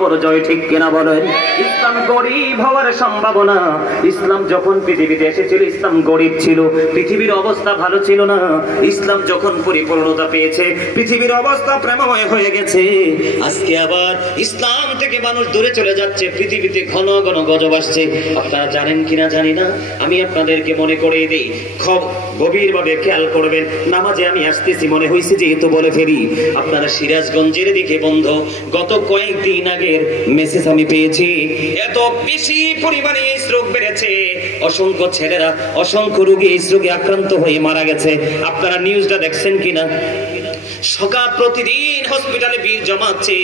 পরাজয়, ঠিক কিনা বলেন? ইসলাম গরিব হওয়ার সম্ভাবনা। ইসলাম যখন পৃথিবীতে এসেছিল ইসলাম গরিব ছিল, পৃথিবীর অবস্থা ভালো ছিল না। ইসলাম যখন পরিপূর্ণতা পেয়েছে পৃথিবীর অবস্থা প্রেমময় হয়ে গেছে। আজকে আবার ইসলাম থেকে মানুষ দূরে চলে যাচ্ছে, পৃথিবীতে ঘন ঘন গজব আসছে। আপনারা জানেন কিনা জানি না, আমি আপনাদেরকে মনে করে দিই, গভীর ভাবে খেয়াল করবেন। নামাজে আমি আসতেছি মনে হয়েছে যেহেতু বলে ফেলি। আপনারা সিরাজগঞ্জের দিকে বন্ধু, গত কয়েকদিন আগের মেসেজ আমি পেয়েছি, এত বেশি পরিমাণে স্ট্রোক বেড়েছে, অসংখ্য ছেলেরা, অসংখ্য রোগী এই স্ট্রোকে আক্রান্ত হয়ে মারা গেছে। আপনারা নিউজটা দেখছেন কিনা? সকাল প্রতিদিন হসপিটালে ভিড় জমাচ্ছে,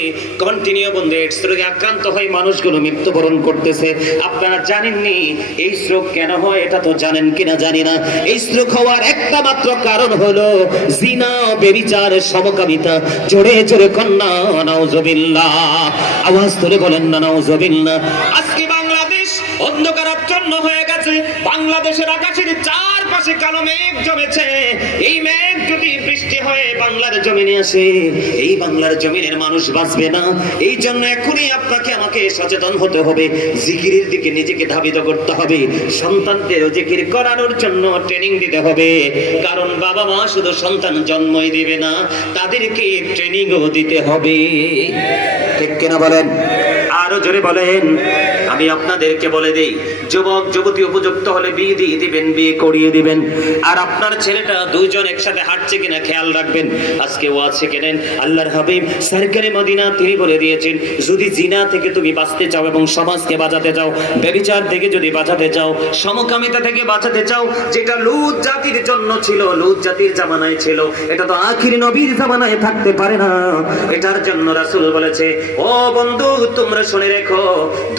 কন্টিনিউ বন্ধু স্ট্রোকে আক্রান্ত হয়ে মানুষগুলো মৃত্যুবরণ করতেছে। আপনারা জানেননি এই স্ট্রোক কেন হয়? এটা তো জানেন কিনা জানি না। এই স্ট্রোক হওয়ার একটা মাত্র কারণ হলো জিনা, ব্যভিচার, সমকামিতা। জোরে জোরে কন্যা নাউজুবিল্লাহ, আওয়াজ তুলে বলেন না নাউজুবিল্লাহ। আজকে বাংলাদেশ অন্ধকারাচ্ছন্ন হয়ে গেছে। বাংলাদেশের আকাশের চারপাশে কালো মেঘ জমেছে। এই মেঘ যদি বৃষ্টি হয়ে বাংলার জমিনে আসে, এই বাংলার জমিনের মানুষ বাঁচবে না। এই জন্য এখনই আপনাকে আমাকে সচেতন হতে হবে, জিকিরের দিকে নিজেকে ধাবিত করতে হবে, সন্তানদেরও জিকির করানোর জন্য ট্রেনিং দিতে হবে। কারণ বাবা মা শুধু সন্তান জন্মই দিবে না, তাদেরকে ট্রেনিংও দিতে হবে, ঠিক কিনা বলেন? আরো জোরে বলেন। আমি আপনাদেরকে বলে দেই, যুবক যুবতী উপযুক্ত হলে বিয়ে দিয়ে দিবেন, বিয়ে করিয়ে দিবেন। আর আপনার ছেলেটা দুইজন একসাথে হাঁটছে কিনা খেয়াল রাখবেন। আজকে ওয়াজ শিখেনেন, আল্লাহর হাবিব সরকারে মদিনা তিনি বলে দিয়েছেন, যদি জিনা থেকে তুমি বাঁচতে চাও এবং সমাজকে বাঁচাতে চাও, ব্যভিচার থেকে যদি বাঁচাতে চাও, সমকামিতা থেকে বাঁচাতে চাও, যেটা লূত জাতির জন্য ছিল, লূত জাতির জামানায় ছিল, এটা তো আখির নবীর জামানায় থাকতে পারে না। এটার জন্য রাসূল বলেছে, ও বন্ধু তোমরা শুনে রেখো,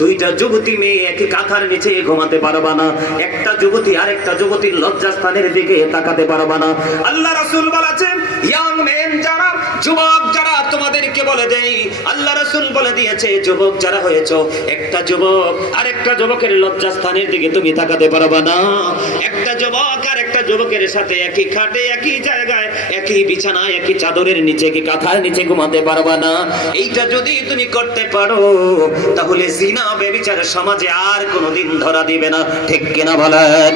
দুইটা যুবতী মেয়ে একই কাঁথার নিচে ঘুমাতে পারবা না, একটা যুবতী আরেকটা যুবতীর লজ্জাস্থানের দিকে তাকাতে পারবা না। আল্লাহ রাসূল বলেছেন, ইয়াং মেন যারা, যুবক যারা, তোমাদেরকে বলে দেই, আল্লাহ রাসূল বলে দিয়েছে, যুবক যারা হয়েছো, একটা যুবক আরেকটা যুবকের লজ্জাস্থানের দিকে তুমি তাকাতে পারবা না। একটা যুবক আর একটা যুবকের সাথে একই খাটে, একই জায়গায়, একই বিছানায়, একই চাদরের নিচে, কি কাঁথার নিচে ঘুমাতে পারবা না। এইটা যদি তুমি করতে পারো, তাহলে জিনা ব্যভিচার সমাজে আর কোনোদিন ধরা দিবে না, ঠিক কিনা বলেন?